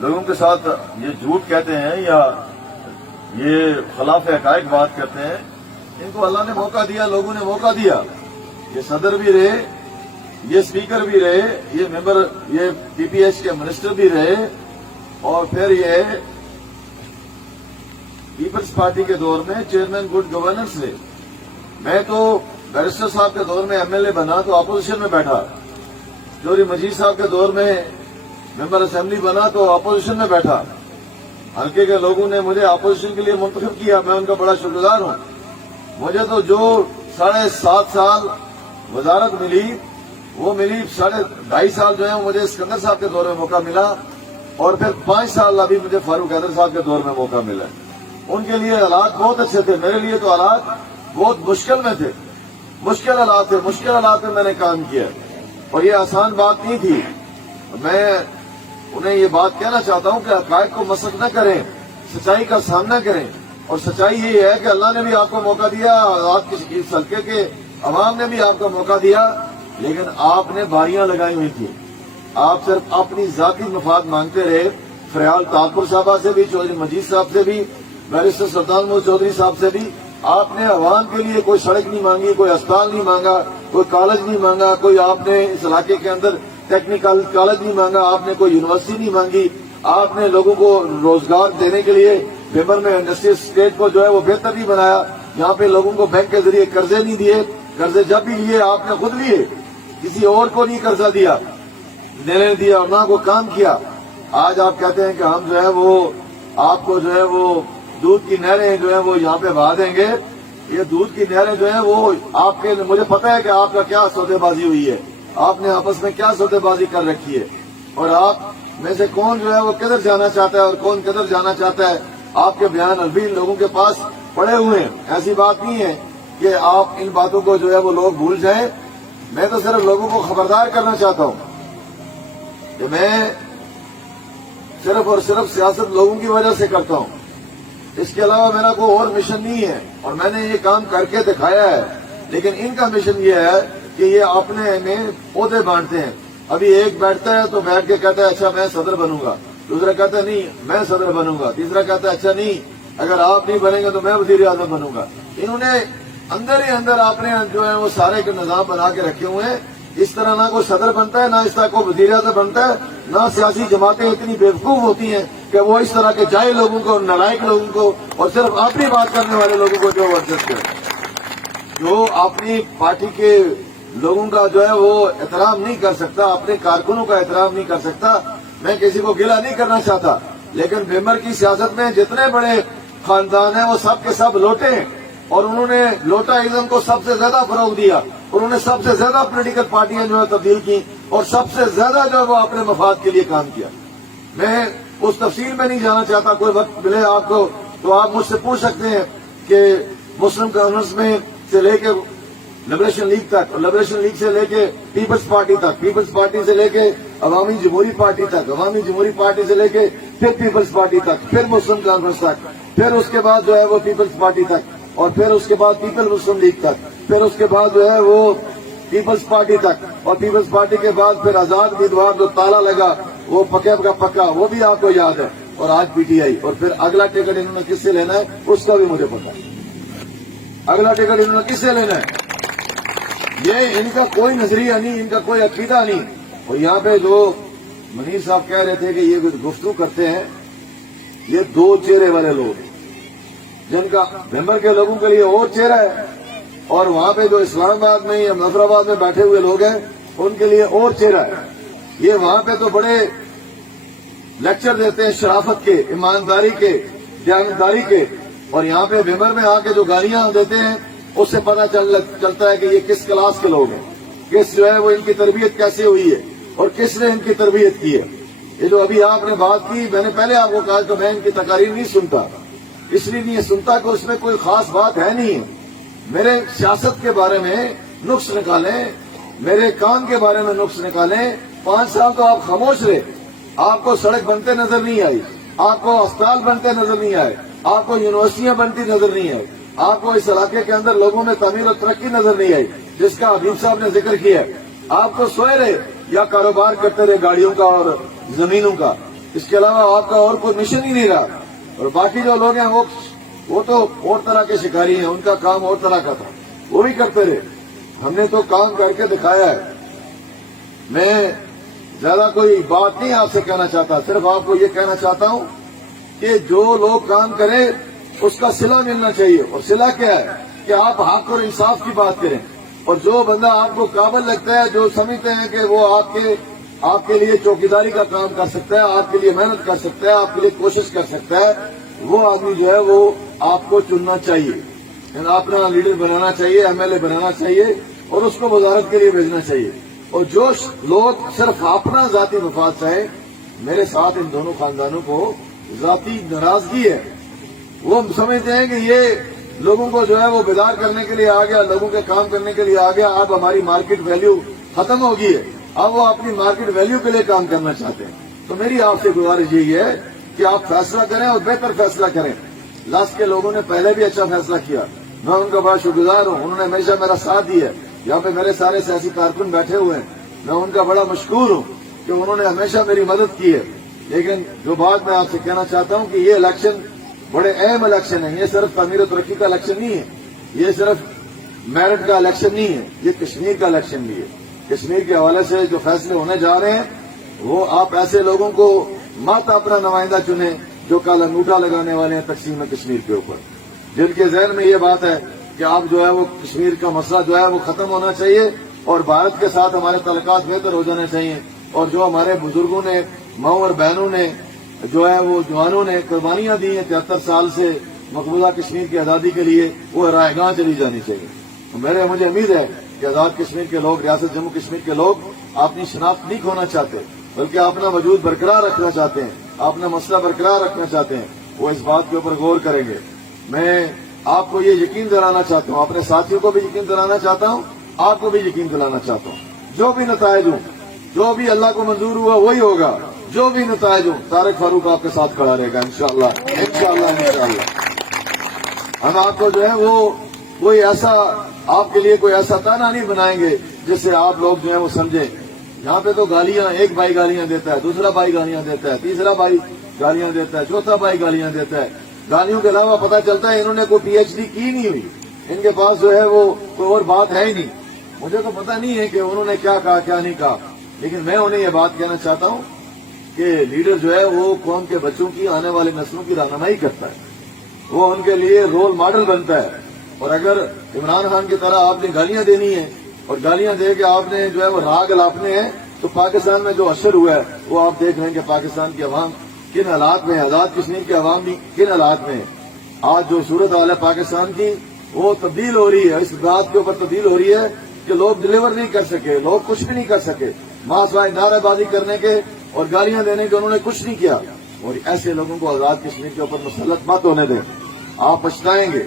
لوگوں کے ساتھ یہ جھوٹ کہتے ہیں یا یہ خلاف حقائق بات کرتے ہیں، ان کو اللہ نے موقع دیا، لوگوں نے موقع دیا. یہ صدر بھی رہے، یہ اسپیکر بھی رہے، یہ ممبر، یہ پی پی ایچ کے منسٹر بھی رہے، اور پھر یہ پیپلز پارٹی کے دور میں چیئرمین گڈ گورننس رہے. میں تو بیرسٹر صاحب کے دور میں ایم ایل اے بنا تو اپوزیشن میں بیٹھا. چوہدری مجید صاحب کے دور میں ممبر اسمبلی بنا تو اپوزیشن میں بیٹھا. حلقے کے لوگوں نے مجھے اپوزیشن کے لیے منتخب کیا، میں ان کا بڑا شکر گزار ہوں. مجھے تو جو 7.5 سال وزارت ملی وہ ملی، 2.5 سال جو ہے مجھے اسکندر صاحب کے دور میں موقع ملا، اور پھر 5 سال ابھی مجھے فاروق حیدر صاحب کے دور میں موقع ملا. ان کے لیے حالات بہت اچھے تھے، میرے لیے تو حالات بہت مشکل میں تھے، مشکل حالات تھے، مشکل حالات میں میں نے کام کیا، اور یہ آسان بات نہیں تھی. میں انہیں یہ بات کہنا چاہتا ہوں کہ حقائق کو مسخ نہ کریں، سچائی کا سامنا کریں. اور سچائی یہ ہے کہ اللہ نے بھی آپ کو موقع دیا، آپ اس حلقے کے عوام نے بھی آپ کو موقع دیا، لیکن آپ نے باریاں لگائی ہوئی تھی. آپ صرف اپنی ذاتی مفاد مانگتے رہے. فریال طاہر صاحبہ سے بھی، چوہدری مجید صاحب سے بھی، بیرسٹر سلطان محمد چودھری صاحب سے بھی آپ نے عوام کے لیے کوئی سڑک نہیں مانگی، کوئی اسپتال نہیں مانگا، کوئی کالج نہیں مانگا، کوئی آپ نے اس علاقے کے اندر ٹیکنیکل کالج نہیں مانگا، آپ نے کوئی یونیورسٹی نہیں مانگی. آپ نے لوگوں کو روزگار دینے کے لیے پیپر میں انڈسٹریل اسٹیٹ کو جو ہے وہ بہتر نہیں بنایا. یہاں پہ لوگوں کو بینک کے ذریعے قرضے نہیں دیے، قرضے جب بھی لیے آپ نے خود لیے، کسی اور کو نہیں قرضہ دینے دیا، اور نہ کو کام کیا. آج آپ کہتے ہیں کہ ہم جو ہے وہ آپ کو جو ہے وہ دودھ کی نہریں جو ہیں وہ یہاں پہ بہا دیں گے. یہ دودھ کی نہریں جو ہیں وہ آپ کے، مجھے پتا ہے کہ آپ کا کیا سودے بازی ہوئی ہے، آپ نے آپس میں کیا سودے بازی کر رکھی ہے، اور آپ میں سے کون جو ہے وہ کدھر جانا چاہتا ہے اور کون کدھر جانا چاہتا ہے. آپ کے بیان ابھی لوگوں کے پاس پڑے ہوئے ہیں. ایسی بات نہیں ہے کہ آپ ان باتوں کو جو ہے وہ لوگ بھول جائیں. میں تو صرف لوگوں کو خبردار کرنا چاہتا ہوں کہ میں صرف اور صرف سیاست لوگوں کی وجہ سے کرتا ہوں، اس کے علاوہ میرا کوئی اور مشن نہیں ہے، اور میں نے یہ کام کر کے دکھایا ہے. لیکن ان کا مشن یہ ہے کہ یہ اپنے میں عہدے بانٹتے ہیں. ابھی ایک بیٹھتا ہے تو بیٹھ کے کہتا ہے اچھا میں صدر بنوں گا، دوسرا کہتا ہے نہیں میں صدر بنوں گا، تیسرا کہتا ہے اچھا نہیں اگر آپ نہیں بنیں گے تو میں وزیر اعظم بنوں گا. انہوں نے اندر ہی اندر آپ نے جو ہے وہ سارے کے نظام بنا کے رکھے ہوئے ہیں. اس طرح نہ کوئی صدر بنتا ہے، نہ اس طرح کوئی وزیر اعظم بنتا ہے، نہ سیاسی جماعتیں اتنی بیوقوف ہوتی ہیں کہ وہ اس طرح کے جاہل لوگوں کو، نالائق لوگوں کو، اور صرف اپنی بات کرنے والے لوگوں کو جو ورزش کرے، جو اپنی پارٹی کے لوگوں کا جو ہے وہ احترام نہیں کر سکتا، اپنے کارکنوں کا احترام نہیں کر سکتا. میں کسی کو گلہ نہیں کرنا چاہتا، لیکن ممبر کی سیاست میں جتنے بڑے خاندان ہیں وہ سب کے سب لوٹے ہیں، اور انہوں نے لوٹا ازم کو سب سے زیادہ فروغ دیا. انہوں نے سب سے زیادہ پولیٹیکل پارٹیاں جو ہے تبدیل کی، اور سب سے زیادہ جو ہے وہ اپنے مفاد کے لیے کام کیا. میں اس تفصیل میں نہیں جانا چاہتا، کوئی وقت ملے آپ کو تو آپ مجھ سے پوچھ سکتے ہیں کہ مسلم کانفرنس میں سے لے کے لبریشن لیگ تک، لبریشن لیگ سے لے کے پیپلز پارٹی تک، پیپلز پارٹی سے لے کے عوامی جمہوری پارٹی تک، عوامی جمہوری پارٹی سے لے کے پھر پیپلز پارٹی تک، پھر مسلم کانفرنس تک، پھر اس کے بعد جو ہے وہ پیپلز پارٹی تک، اور پھر اس کے بعد پیپل مسلم لیگ تک، پھر اس کے بعد جو ہے وہ پیپلز پارٹی تک، اور پیپلز پارٹی کے بعد پھر آزاد امیدوار جو تالا لگا وہ پکے کا پکا، وہ بھی آپ کو یاد ہے، اور آج پی ٹی آئی. اور پھر اگلا ٹکٹ انہوں نے کس سے لینا ہے اس کا بھی مجھے پتا ہے. اگلا ٹکٹ انہوں نے کس سے لینا ہے، یہ ان کا کوئی نظریہ نہیں، ان کا کوئی عقیدہ نہیں. اور یہاں پہ جو منیر صاحب کہہ رہے تھے کہ یہ گفتگو کرتے ہیں، یہ دو چہرے والے لوگ ہیں، جن کا ممبر کے لوگوں کے لیے اور چہرہ ہے، اور وہاں پہ جو اسلام آباد میں یا مظفر آباد میں بیٹھے ہوئے لوگ ہیں ان کے لیے اور چہرہ ہے. یہ وہاں پہ تو بڑے لیکچر دیتے ہیں شرافت کے، ایمانداری کے، دیانتداری کے، اور یہاں پہ ممبر میں آ کے جو گالیاں دیتے ہیں اس سے پتہ چلتا ہے کہ یہ کس کلاس کے لوگ ہیں، کس جو ہے وہ ان کی تربیت کیسے ہوئی ہے اور کس نے ان کی تربیت کی ہے. یہ جو ابھی آپ نے بات کی، میں نے پہلے آپ کو کہا کہ میں ان کی تقاریر نہیں سنتا، اس لیے نہیں سنتا کہ اس میں کوئی خاص بات ہے نہیں. میرے سیاست کے بارے میں نقص نکالیں، میرے کام کے بارے میں نقص نکالیں. 5 سال تو آپ خاموش رہے، آپ کو سڑک بنتے نظر نہیں آئی، آپ کو اسپتال بنتے نظر نہیں آئے، آپ کو یونیورسٹیاں بنتی نظر نہیں آئی، آپ کو اس علاقے کے اندر لوگوں میں تعمیر و ترقی نظر نہیں آئی جس کا حبیب صاحب نے ذکر کیا ہے. آپ کو سوئے رہے یا کاروبار کرتے رہے گاڑیوں کا اور زمینوں کا. اس کے علاوہ آپ کا اور کوئی مشن ہی نہیں رہا. اور باقی جو لوگ ہیں وہ تو اور طرح کے شکاری ہیں, ان کا کام اور طرح کا تھا, وہ بھی کرتے رہے. ہم نے تو کام کر کے دکھایا ہے. میں زیادہ کوئی بات نہیں آپ سے کہنا چاہتا, صرف آپ کو یہ کہنا چاہتا ہوں کہ جو لوگ کام کریں اس کا صلہ ملنا چاہیے. اور صلہ کیا ہے کہ آپ حق اور انصاف کی بات کریں. اور جو بندہ آپ کو قابل لگتا ہے, جو سمجھتے ہیں کہ وہ آپ کے لیے چوکیداری کا کام کر سکتا ہے, آپ کے لیے محنت کر سکتا ہے, آپ کے لیے کوشش کر سکتا ہے, وہ آدمی جو ہے وہ آپ کو چننا چاہیے, اپنا لیڈر بنانا چاہیے, ایم ایل اے بنانا چاہیے اور اس کو وزارت کے لیے بھیجنا چاہیے. اور جو لوگ صرف اپنا ذاتی مفاد چاہیں, میرے ساتھ ان دونوں خاندانوں کو ذاتی ناراضگی ہے. وہ سمجھتے ہیں کہ یہ لوگوں کو جو ہے وہ بیدار کرنے کے لیے آ گیا, لوگوں کے کام کرنے کے لیے آ گیا, اب ہماری مارکیٹ ویلیو ختم ہو گئی ہے, اب وہ اپنی مارکیٹ ویلیو کے لیے کام کرنا چاہتے ہیں. تو میری آپ سے گزارش یہی ہے کہ آپ فیصلہ کریں اور بہتر فیصلہ کریں. لاس کے لوگوں نے پہلے بھی اچھا فیصلہ کیا, میں ان کا بڑا شکر گزار ہوں, انہوں نے ہمیشہ میرا ساتھ دیا. یہاں پہ میرے سارے سیاسی کارکن بیٹھے ہوئے ہیں, میں ان کا بڑا مشکور ہوں کہ انہوں نے ہمیشہ میری مدد کی ہے. لیکن جو بات میں آپ سے کہنا چاہتا ہوں کہ یہ الیکشن بڑے اہم الیکشن ہے. یہ صرف تعمیر و ترقی کا الیکشن نہیں ہے, یہ صرف میرٹ کا الیکشن نہیں ہے, یہ کشمیر کا الیکشن بھی ہے. کشمیر کے حوالے سے جو فیصلے ہونے جا رہے ہیں وہ آپ ایسے لوگوں کو مت اپنا نمائندہ چنیں جو کالا انگوٹھا لگانے والے ہیں تقسیم کشمیر کے اوپر, جن کے ذہن میں یہ بات ہے کہ آپ جو ہے وہ کشمیر کا مسئلہ جو ہے وہ ختم ہونا چاہیے اور بھارت کے ساتھ ہمارے تعلقات بہتر ہو جانے چاہیے. اور جو ہمارے بزرگوں نے, ماؤں اور بہنوں نے, جو ہے وہ جوانوں نے قربانیاں دی ہیں 73 سال سے مقبوضہ کشمیر کی آزادی کے لیے, وہ رائے گاہ چلی جانی چاہیے. مجھے امید ہے کہ آزاد کشمیر کے لوگ, ریاست جموں کشمیر کے لوگ اپنی شناخت نہیں کھونا چاہتے بلکہ اپنا وجود برقرار رکھنا چاہتے ہیں, اپنا مسئلہ برقرار رکھنا چاہتے ہیں. وہ اس بات کے اوپر غور کریں گے. میں آپ کو یہ یقین دلانا چاہتا ہوں, اپنے ساتھیوں کو بھی یقین دلانا چاہتا ہوں, آپ کو بھی یقین دلانا چاہتا ہوں, جو بھی نتائج ہوں, جو بھی اللہ کو منظور ہوا وہی ہوگا. جو بھی نتائج ہوں, طارق فاروق آپ کے ساتھ کھڑا رہے گا انشاءاللہ. انشاءاللہ ہم آپ کو جو ہے وہ کوئی ایسا, آپ کے لیے کوئی ایسا تانا نہیں بنائیں گے جس سے آپ لوگ جو ہے وہ سمجھیں. یہاں پہ تو گالیاں, ایک بھائی گالیاں دیتا ہے, دوسرا بھائی گالیاں دیتا ہے, تیسرا بھائی گالیاں دیتا ہے, چوتھا بھائی گالیاں دیتا ہے. گالیوں کے علاوہ پتہ چلتا ہے انہوں نے کوئی پی ایچ ڈی کی نہیں ہوئی, ان کے پاس جو ہے وہ کوئی اور بات ہے ہی نہیں. مجھے تو پتہ نہیں ہے کہ انہوں نے کیا کہا کیا نہیں کہا, لیکن میں انہیں یہ بات کہنا چاہتا ہوں کہ لیڈر جو ہے وہ قوم کے بچوں کی, آنے والے نسلوں کی رہنمائی کرتا ہے, وہ ان کے لیے رول ماڈل بنتا ہے. اور اگر عمران خان کی طرح آپ نے گالیاں دینی ہیں اور گالیاں دے کے آپ نے جو ہے وہ راگ الاپنے ہیں, تو پاکستان میں جو اثر ہوا ہے وہ آپ دیکھ رہے ہیں کہ پاکستان کی عوام کن حالات میں ہے, آزاد کشمیر کی عوام بھی کن حالات میں ہے. آج جو صورت حال ہے پاکستان کی وہ تبدیل ہو رہی ہے, اس بات کے اوپر تبدیل ہو رہی ہے کہ لوگ ڈلیور نہیں کر سکے, لوگ کچھ بھی نہیں کر سکے, سوائے نعرہ بازی کرنے کے اور گالیاں دینے کے انہوں نے کچھ نہیں کیا. اور ایسے لوگوں کو آزاد کشمیر کے اوپر مسلط مت ہونے دیں. آپ پچھتائیں گے,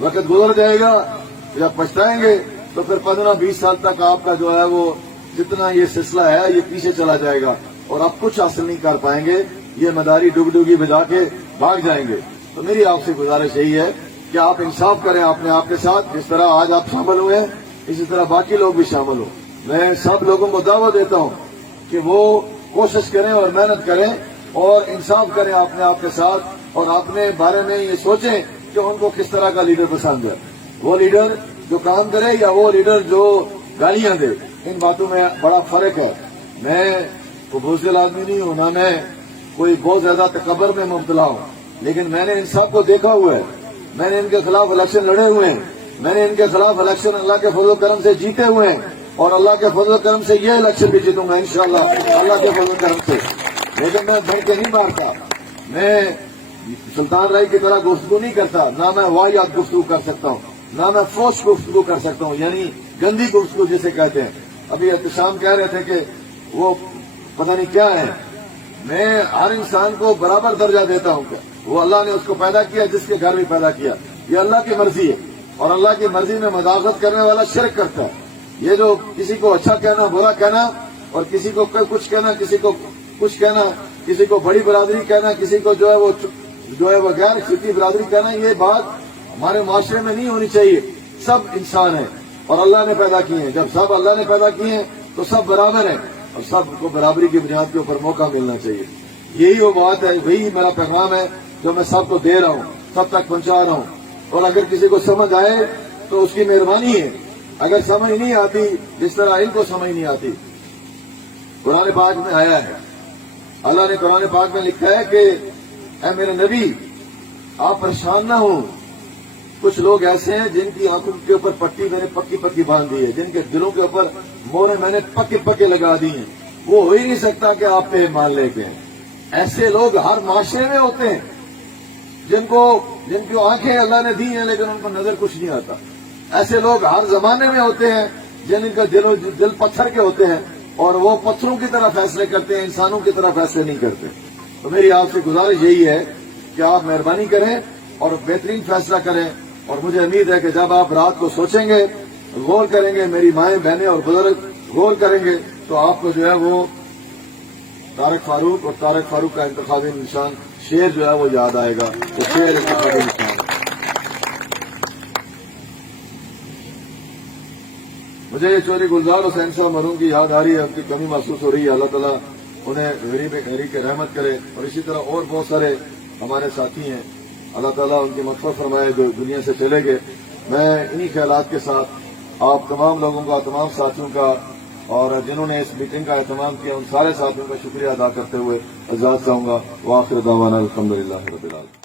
وقت گزر جائے گا, جب پچھتائیں گے تو پھر 15-20 سال تک آپ کا جو ہے وہ جتنا یہ سلسلہ ہے یہ پیچھے چلا جائے گا اور آپ کچھ حاصل نہیں کر پائیں گے. یہ مداری ڈگڈگی بجا کے بھاگ جائیں گے. تو میری آپ سے گزارش یہی ہے کہ آپ انصاف کریں اپنے آپ کے ساتھ. جس طرح آج آپ شامل ہوئے ہیں اسی طرح باقی لوگ بھی شامل ہوں. میں سب لوگوں کو دعوت دیتا ہوں کہ وہ کوشش کریں اور محنت کریں اور انصاف کریں اپنے آپ کے ساتھ, اور اپنے بارے میں یہ سوچیں کہ ان کو کس طرح کا لیڈر پسند ہے. وہ لیڈر جو کام کرے یا وہ لیڈر جو گالیاں دے, ان باتوں میں بڑا فرق ہے. میں کوئی بزدل آدمی نہیں ہوں, نہ میں کوئی بہت زیادہ تکبر میں مبتلا ہوں, لیکن میں نے ان سب کو دیکھا ہوا ہے. میں نے ان کے خلاف الیکشن لڑے ہوئے ہیں, میں نے ان کے خلاف الیکشن اللہ کے فضل و کرم سے جیتے ہوئے ہیں, اور اللہ کے فضل و کرم سے یہ الیکشن بھی جیتوں گا انشاءاللہ اللہ کے فضل و کرم سے. لیکن میں ڈر کے نہیں مارتا, میں سلطان رائی کی طرح گفتگو نہیں کرتا, نہ میں واحد گفتگو کر سکتا ہوں, نہ میں فوش گفتگو کر سکتا ہوں, یعنی گندی گفتگو جسے کہتے ہیں. ابھی احتشام کہہ رہے تھے کہ وہ پتہ نہیں کیا ہے. میں ہر انسان کو برابر درجہ دیتا ہوں. وہ اللہ نے اس کو پیدا کیا جس کے گھر بھی پیدا کیا, یہ اللہ کی مرضی ہے, اور اللہ کی مرضی میں مداخلت کرنے والا شرک کرتا ہے. یہ جو کسی کو اچھا کہنا, برا کہنا, اور کسی کو کچھ کہنا, کسی کو کچھ کہنا, کسی کو بڑی برادری کہنا, کسی کو جو ہے وہ غیر چھوٹی برادری کہنا, یہ بات ہمارے معاشرے میں نہیں ہونی چاہیے. سب انسان ہیں اور اللہ نے پیدا کیے ہیں. جب سب اللہ نے پیدا کیے ہیں تو سب برابر ہیں, اور سب کو برابری کی بنیاد کے اوپر موقع ملنا چاہیے. یہی وہ بات ہے، وہی میرا پیغام ہے جو میں سب کو دے رہا ہوں، سب تک پہنچا رہا ہوں. اور اگر کسی کو سمجھ آئے تو اس کی مہربانی ہے، اگر سمجھ نہیں آتی جس طرح ان کو سمجھ نہیں آتی. قرآن پاک میں آیا ہے، اللہ نے قرآن پاک میں لکھا ہے کہ اے میرے نبی آپ پریشان نہ ہوں. کچھ لوگ ایسے ہیں جن کی آنکھوں کے اوپر پٹی میں نے پکی پکی باندھ دی ہے، جن کے دلوں کے اوپر مورے میں نے پکے پکے لگا دی ہیں، وہ ہو ہی نہیں سکتا کہ آپ پہ ایمان لے کے. ایسے لوگ ہر معاشرے میں ہوتے ہیں جن کی آنکھیں اللہ نے دی ہیں لیکن ان کو نظر کچھ نہیں آتا. ایسے لوگ ہر زمانے میں ہوتے ہیں جن کا دل پتھر کے ہوتے ہیں اور وہ پتھروں کی طرح فیصلے کرتے ہیں، انسانوں کی طرح فیصلے نہیں کرتے. تو میری آپ سے گزارش یہی ہے کہ آپ مہربانی کریں اور بہترین فیصلہ کریں. اور مجھے امید ہے کہ جب آپ رات کو سوچیں گے، غور کریں گے، میری مائیں بہنیں اور بزرگ غور کریں گے، تو آپ کو جو ہے وہ طارق فاروق اور طارق فاروق کا انتخابی نشان شیر جو ہے وہ یاد آئے گا. تو شیر انتخابی نشان. مجھے یہ چودھری گلزار حسین صاحب مرحوم کی یاد آ رہی ہے، ان کی کمی محسوس ہو رہی ہے. اللہ تعالیٰ انہیں غریب کے رحمت کرے. اور اسی طرح اور بہت سارے ہمارے ساتھی ہیں، اللہ تعالیٰ ان کی مغفرت فرمائے جو دنیا سے چلے گئے. میں انہی خیالات کے ساتھ آپ تمام لوگوں کا، تمام ساتھیوں کا اور جنہوں نے اس میٹنگ کا اہتمام کیا ان سارے ساتھیوں کا شکریہ ادا کرتے ہوئے اجازت چاہوں گا. وآخر دعوانا الحمدللہ رب العالمین.